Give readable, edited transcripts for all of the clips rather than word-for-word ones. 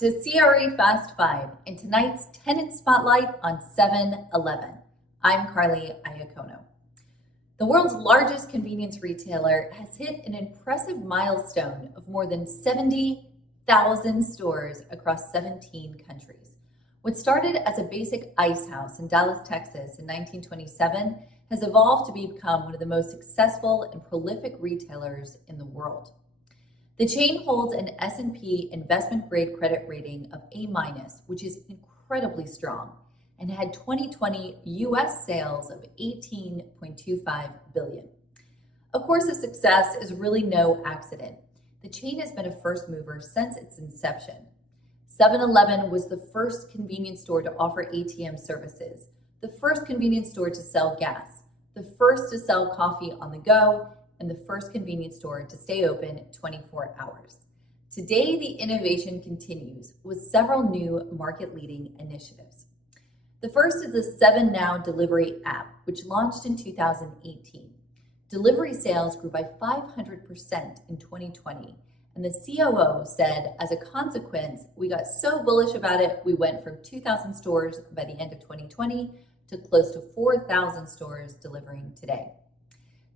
to CRE Fast 5 and tonight's tenant spotlight on 7-Eleven. I'm Carly Iacono. The world's largest convenience retailer has hit an impressive milestone of more than 70,000 stores across 17 countries. What started as a basic ice house in Dallas, Texas in 1927 has evolved to become one of the most successful and prolific retailers in the world. The chain holds an S&P investment grade credit rating of A-, which is incredibly strong, and had 2020 US sales of $18.25 billion. Of course, the success is really no accident. The chain has been a first mover since its inception. 7-Eleven was the first convenience store to offer ATM services, the first convenience store to sell gas, the first to sell coffee on the go, and the first convenience store to stay open 24 hours. Today, the innovation continues with several new market-leading initiatives. The first is the 7NOW delivery app, which launched in 2018. Delivery sales grew by 500% in 2020, and the COO said, as a consequence, we got so bullish about it, we went from 2,000 stores by the end of 2020 to close to 4,000 stores delivering today.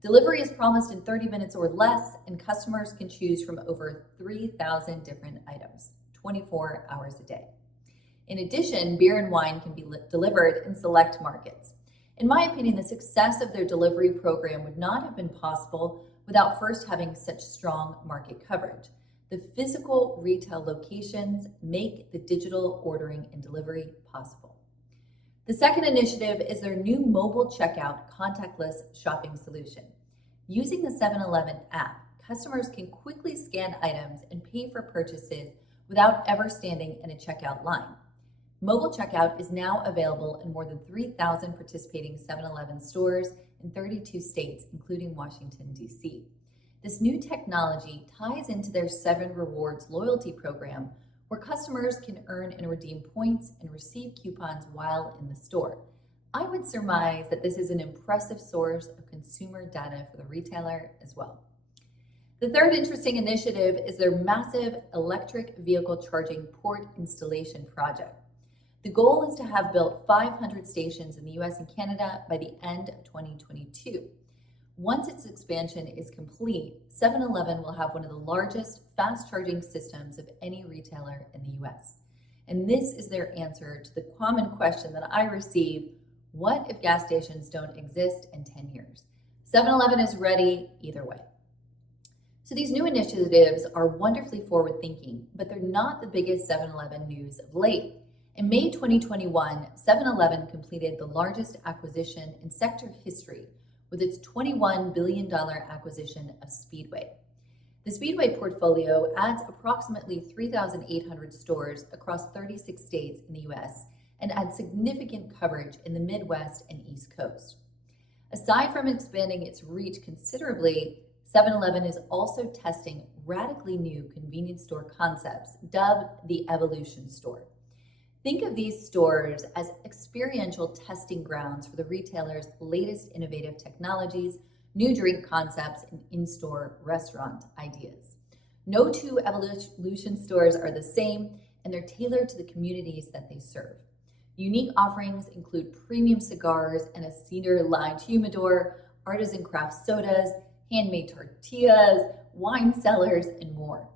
Delivery is promised in 30 minutes or less, and customers can choose from over 3,000 different items, 24 hours a day. In addition, beer and wine can be delivered in select markets. In my opinion, the success of their delivery program would not have been possible without first having such strong market coverage. The physical retail locations make the digital ordering and delivery possible. The second initiative is their new mobile checkout contactless shopping solution. Using the 7-Eleven app, customers can quickly scan items and pay for purchases without ever standing in a checkout line. Mobile checkout is now available in more than 3,000 participating 7-Eleven stores in 32 states, including Washington, D.C. This new technology ties into their 7 Rewards loyalty program, where customers can earn and redeem points and receive coupons while in the store. I would surmise that this is an impressive source of consumer data for the retailer as well. The third interesting initiative is their massive electric vehicle charging port installation project. The goal is to have built 500 stations in the US and Canada by the end of 2022. Once its expansion is complete, 7-Eleven will have one of the largest fast charging systems of any retailer in the US. And this is their answer to the common question that I receive: what if gas stations don't exist in 10 years? 7-Eleven is ready either way. So these new initiatives are wonderfully forward-thinking, but they're not the biggest 7-Eleven news of late. In May 2021, 7-Eleven completed the largest acquisition in sector history with its $21 billion acquisition of Speedway. The Speedway portfolio adds approximately 3,800 stores across 36 states in the US and adds significant coverage in the Midwest and East Coast. Aside from expanding its reach considerably, 7-Eleven is also testing radically new convenience store concepts dubbed the Evolution Store. Think of these stores as experiential testing grounds for the retailer's latest innovative technologies, new drink concepts, and in-store restaurant ideas. No two Evolution stores are the same, and they're tailored to the communities that they serve. Unique offerings include premium cigars and a cedar-lined humidor, artisan craft sodas, handmade tortillas, wine cellars, and more.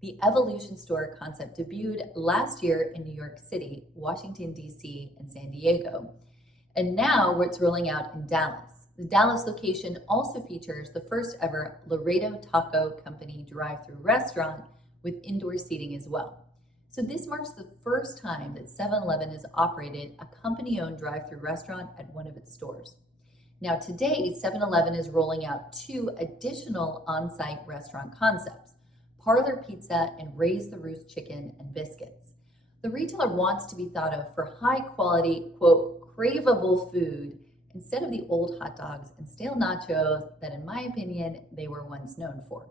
The Evolution Store concept debuted last year in New York City, Washington, D.C., and San Diego. And now it's rolling out in Dallas. The Dallas location also features the first ever Laredo Taco Company drive-thru restaurant with indoor seating as well. So this marks the first time that 7-Eleven has operated a company-owned drive-thru restaurant at one of its stores. Now today, 7-Eleven is rolling out 2 additional on-site restaurant concepts: Parlor Pizza and Raise the Roost Chicken and Biscuits. The retailer wants to be thought of for high quality, quote, craveable food instead of the old hot dogs and stale nachos that, in my opinion, they were once known for.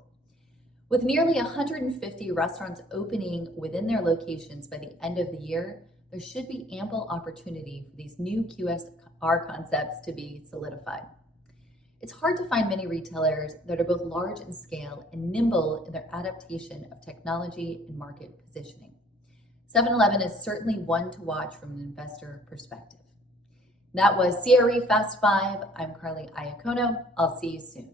With nearly 150 restaurants opening within their locations by the end of the year, there should be ample opportunity for these new QSR concepts to be solidified. It's hard to find many retailers that are both large in scale and nimble in their adaptation of technology and market positioning. 7-Eleven is certainly one to watch from an investor perspective. That was CRE Fast 5. I'm Carly Iacono. I'll see you soon.